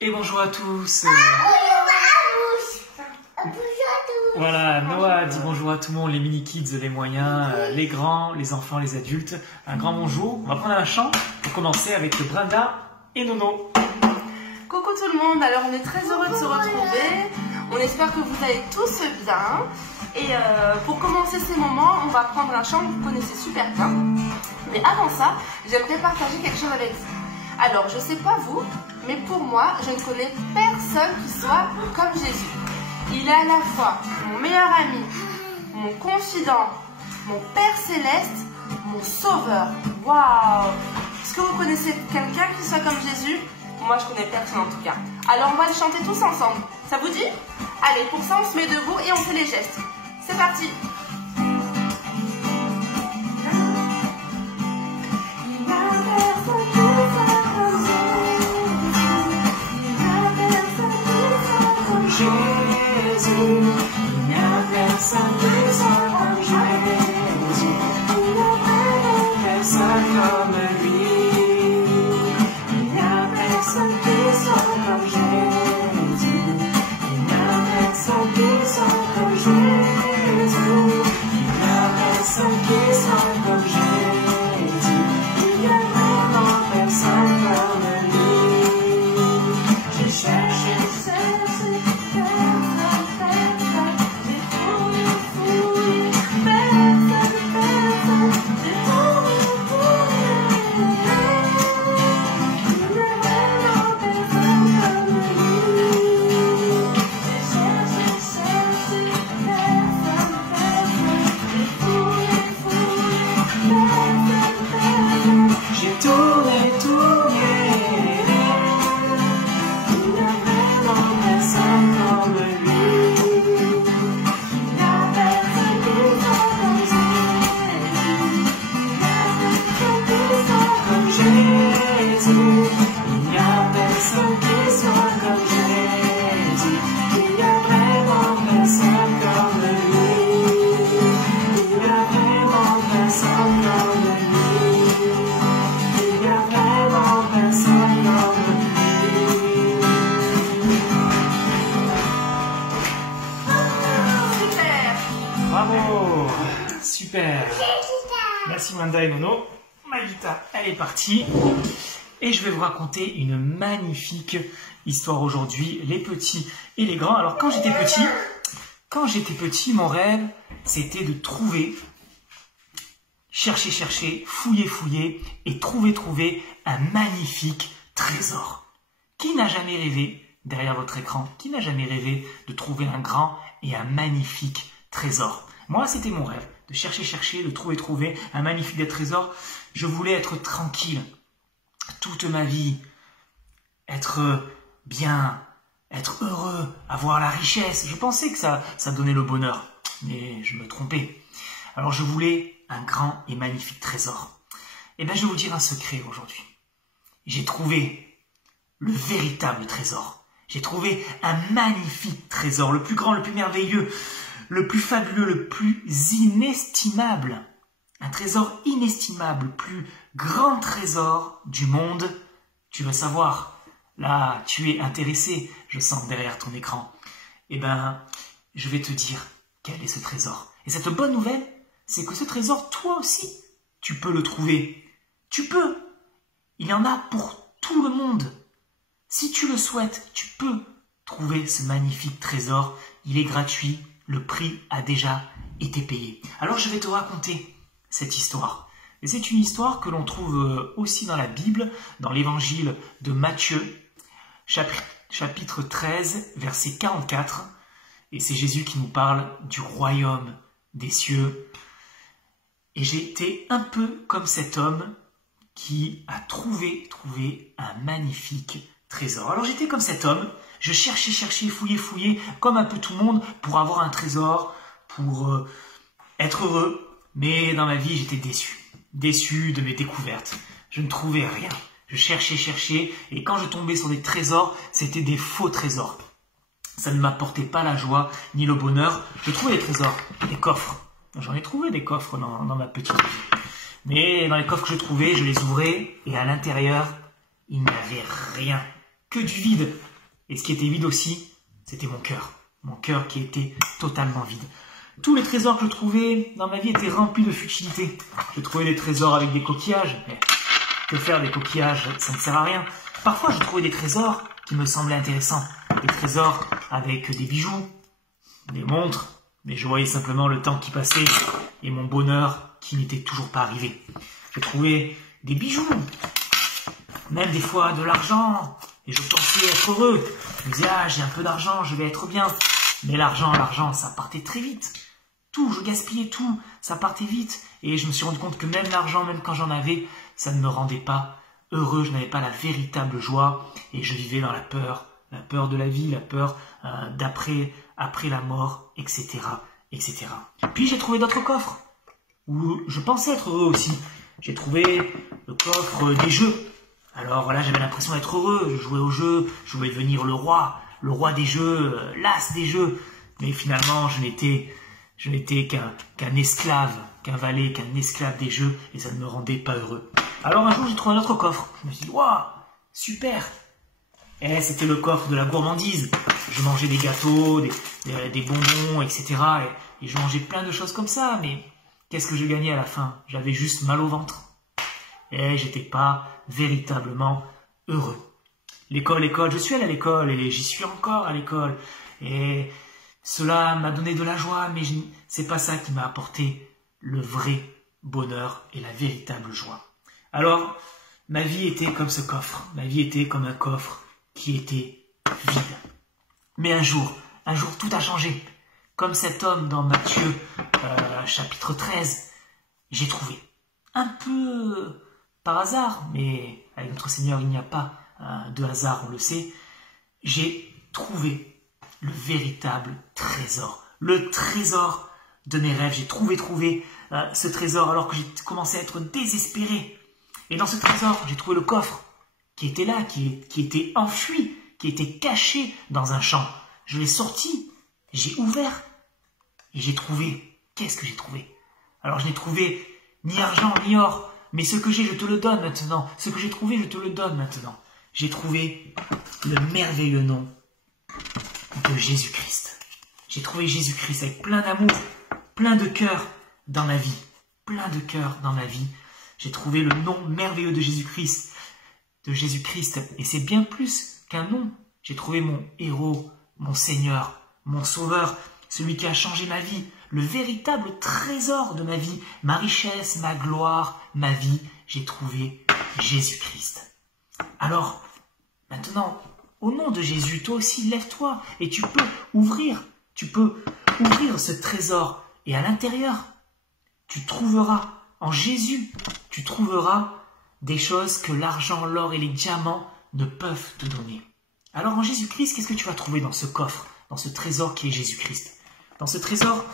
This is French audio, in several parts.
Et bonjour à tous. Bonjour à tous. Voilà, Noah dit bonjour à tout le monde, les mini-kids, les moyens, les grands, les enfants, les adultes. Un grand bonjour. On va prendre un chant pour commencer avec Brenda et Nono. Coucou tout le monde, alors on est très heureux de se retrouver. On espère que vous allez tous bien. Et pour commencer ces moments, on va prendre un chant que vous connaissez super bien. Mais avant ça, j'aimerais partager quelque chose avec vous. Alors, je sais pas vous, mais pour moi, je ne connais personne qui soit comme Jésus. Il est à la fois mon meilleur ami, mon confident, mon Père Céleste, mon Sauveur. Waouh! Est-ce que vous connaissez quelqu'un qui soit comme Jésus? Moi, je connais personne en tout cas. Alors, on va le chanter tous ensemble. Ça vous dit? Allez, pour ça, on se met debout et on fait les gestes. C'est parti! Jésus, il n'y a personne qui soit comme Jésus, il n'y a personne comme lui, il n'y a personne qui soit comme Jésus, il n'y a personne qui soit comme Jésus, il n'y a personne qui soit comme Jésus, il n'y a vraiment personne comme lui. J'ai cherché, bravo, super. Merci Brenda et Nono. Ma guitare, elle est partie. Et je vais vous raconter une magnifique histoire aujourd'hui, les petits et les grands. Alors quand j'étais petit, mon rêve, c'était de trouver, chercher, fouiller et trouver un magnifique trésor. Qui n'a jamais rêvé, derrière votre écran, qui n'a jamais rêvé de trouver un grand et un magnifique trésor? Moi, c'était mon rêve, de chercher, de trouver un magnifique trésor. Je voulais être tranquille toute ma vie, être bien, être heureux, avoir la richesse. Je pensais que ça donnait le bonheur, mais je me trompais. Alors je voulais un grand et magnifique trésor. Et bien je vais vous dire un secret aujourd'hui. J'ai trouvé le véritable trésor. J'ai trouvé un magnifique trésor, le plus grand, le plus merveilleux, le plus fabuleux, le plus inestimable. Un trésor inestimable, le plus grand trésor du monde. Tu veux savoir? Là, tu es intéressé, je sens derrière ton écran. Eh bien, je vais te dire quel est ce trésor. Et cette bonne nouvelle, c'est que ce trésor, toi aussi, tu peux le trouver. Tu peux. Il y en a pour tout le monde. Si tu le souhaites, tu peux trouver ce magnifique trésor. Il est gratuit. Le prix a déjà été payé. Alors, je vais te raconter cette histoire. Et c'est une histoire que l'on trouve aussi dans la Bible, dans l'évangile de Matthieu, chapitre 13, verset 44. Et c'est Jésus qui nous parle du royaume des cieux. Et j'ai été un peu comme cet homme qui a trouvé un magnifique trésor. Alors j'étais comme cet homme, je cherchais, fouillais, comme un peu tout le monde, pour avoir un trésor, pour être heureux. Mais dans ma vie, j'étais déçu de mes découvertes. Je ne trouvais rien. Je cherchais, et quand je tombais sur des trésors, c'était des faux trésors. Ça ne m'apportait pas la joie ni le bonheur. Je trouvais des trésors, des coffres. J'en ai trouvé des coffres dans ma petite vie. Mais dans les coffres que je trouvais, je les ouvrais, et à l'intérieur, il n'y avait rien. que du vide. Et ce qui était vide aussi, c'était mon cœur. Mon cœur qui était totalement vide. Tous les trésors que je trouvais dans ma vie étaient remplis de futilité. Je trouvais des trésors avec des coquillages, mais que faire des coquillages, ça ne sert à rien. Parfois, je trouvais des trésors qui me semblaient intéressants. Des trésors avec des bijoux, des montres, mais je voyais simplement le temps qui passait et mon bonheur qui n'était toujours pas arrivé. Je trouvais des bijoux, même des fois de l'argent, et je pensais être heureux. Je me disais, ah, j'ai un peu d'argent, je vais être bien. Mais l'argent, ça partait très vite. Tout, je gaspillais tout, ça partait vite. Et je me suis rendu compte que même l'argent, même quand j'en avais, ça ne me rendait pas heureux, je n'avais pas la véritable joie. Et je vivais dans la peur de la vie, la peur après la mort, etc., etc. Puis j'ai trouvé d'autres coffres, où je pensais être heureux aussi. J'ai trouvé le coffre des jeux. Alors voilà, j'avais l'impression d'être heureux, je jouais aux jeux, je voulais devenir le roi des jeux, l'as des jeux. Mais finalement, je n'étais qu'un esclave, qu'un valet, qu'un esclave des jeux, et ça ne me rendait pas heureux. Alors un jour, j'ai trouvé un autre coffre. Je me suis dit, waouh, super. Et c'était le coffre de la gourmandise. Je mangeais des gâteaux, des bonbons, etc. Et je mangeais plein de choses comme ça, mais qu'est-ce que j'ai gagné à la fin? J'avais juste mal au ventre. Et j'étais pas véritablement heureux. L'école, je suis allé à l'école et j'y suis encore à l'école. Et cela m'a donné de la joie, mais c'est pas ça qui m'a apporté le vrai bonheur et la véritable joie. Alors, ma vie était comme ce coffre. Ma vie était comme un coffre qui était vide. Mais un jour, tout a changé. Comme cet homme dans Matthieu, chapitre 13, j'ai trouvé. Un peu par hasard, mais avec notre Seigneur, il n'y a pas de hasard, on le sait. J'ai trouvé le véritable trésor. Le trésor de mes rêves. J'ai trouvé ce trésor alors que j'ai commencé à être désespéré. Et dans ce trésor, j'ai trouvé le coffre qui était là, qui était enfui, qui était caché dans un champ. Je l'ai sorti, j'ai ouvert et j'ai trouvé. Qu'est-ce que j'ai trouvé? Alors je n'ai trouvé ni argent ni or, mais ce que j'ai, je te le donne maintenant. Ce que j'ai trouvé, je te le donne maintenant. J'ai trouvé le merveilleux nom de Jésus-Christ. J'ai trouvé Jésus-Christ avec plein d'amour, plein de cœur dans la vie. Plein de cœur dans la vie. J'ai trouvé le nom merveilleux de Jésus-Christ. Et c'est bien plus qu'un nom. J'ai trouvé mon héros, mon Seigneur, mon Sauveur, celui qui a changé ma vie, le véritable trésor de ma vie, ma richesse, ma gloire, ma vie. J'ai trouvé Jésus-Christ. Alors, maintenant, au nom de Jésus, toi aussi, lève-toi et tu peux ouvrir ce trésor. Et à l'intérieur, tu trouveras, en Jésus, tu trouveras des choses que l'argent, l'or et les diamants ne peuvent te donner. Alors en Jésus-Christ, qu'est-ce que tu vas trouver dans ce coffre, dans ce trésor qui est Jésus-Christ? Dans ce trésor,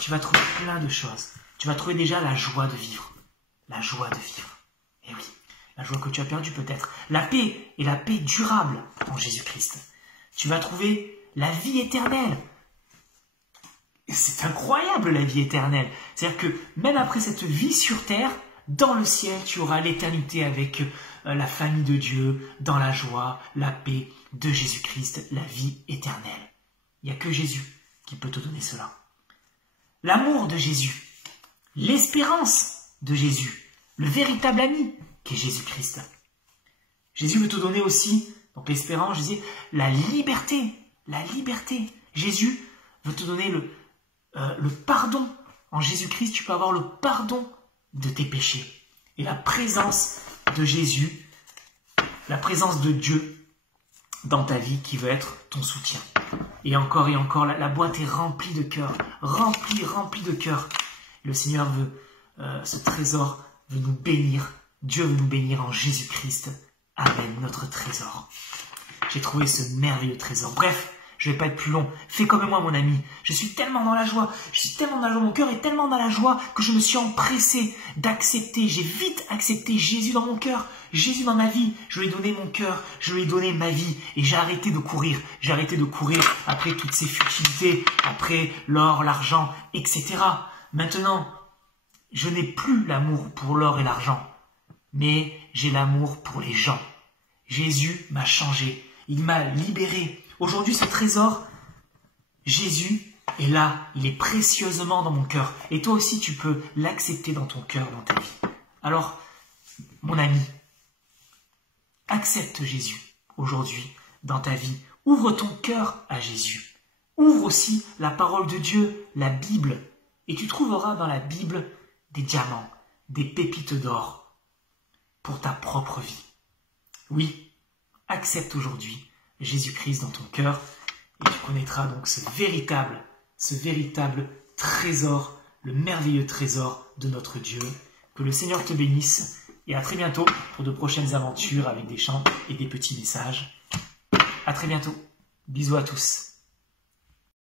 tu vas trouver plein de choses. Tu vas trouver déjà la joie de vivre. La joie de vivre. Eh oui, la joie que tu as perdue peut-être. La paix et la paix durable en Jésus-Christ. Tu vas trouver la vie éternelle. C'est incroyable la vie éternelle. C'est-à-dire que même après cette vie sur terre, dans le ciel, tu auras l'éternité avec la famille de Dieu, dans la joie, la paix de Jésus-Christ, la vie éternelle. Il n'y a que Jésus qui peut te donner cela. L'amour de Jésus, l'espérance de Jésus, le véritable ami qui est Jésus-Christ. Jésus veut te donner aussi, donc l'espérance, je disais, la liberté. La liberté. Jésus veut te donner le pardon. En Jésus-Christ, tu peux avoir le pardon de tes péchés. Et la présence de Jésus, la présence de Dieu dans ta vie qui veut être ton soutien. Et encore, la boîte est remplie de cœur, remplie de cœur. Le Seigneur veut, ce trésor veut nous bénir. Dieu veut nous bénir en Jésus-Christ. Amen, notre trésor. J'ai trouvé ce merveilleux trésor. Bref, je ne vais pas être plus long. Fais comme moi, mon ami. Je suis tellement dans la joie. Mon cœur est tellement dans la joie que je me suis empressé d'accepter. J'ai vite accepté Jésus dans mon cœur, Jésus dans ma vie. Je lui ai donné mon cœur, je lui ai donné ma vie. Et j'ai arrêté de courir. J'ai arrêté de courir après toutes ces futilités, après l'or, l'argent, etc. Maintenant, je n'ai plus l'amour pour l'or et l'argent, mais j'ai l'amour pour les gens. Jésus m'a changé. Il m'a libéré. Aujourd'hui, ce trésor, Jésus est là. Il est précieusement dans mon cœur. Et toi aussi, tu peux l'accepter dans ton cœur, dans ta vie. Alors, mon ami, accepte Jésus aujourd'hui dans ta vie. Ouvre ton cœur à Jésus. Ouvre aussi la parole de Dieu, la Bible. Et tu trouveras dans la Bible des diamants, des pépites d'or pour ta propre vie. Oui, accepte aujourd'hui Jésus-Christ dans ton cœur et tu connaîtras donc ce véritable trésor, le merveilleux trésor de notre Dieu. Que le Seigneur te bénisse et à très bientôt pour de prochaines aventures avec des chants et des petits messages. À très bientôt. Bisous à tous.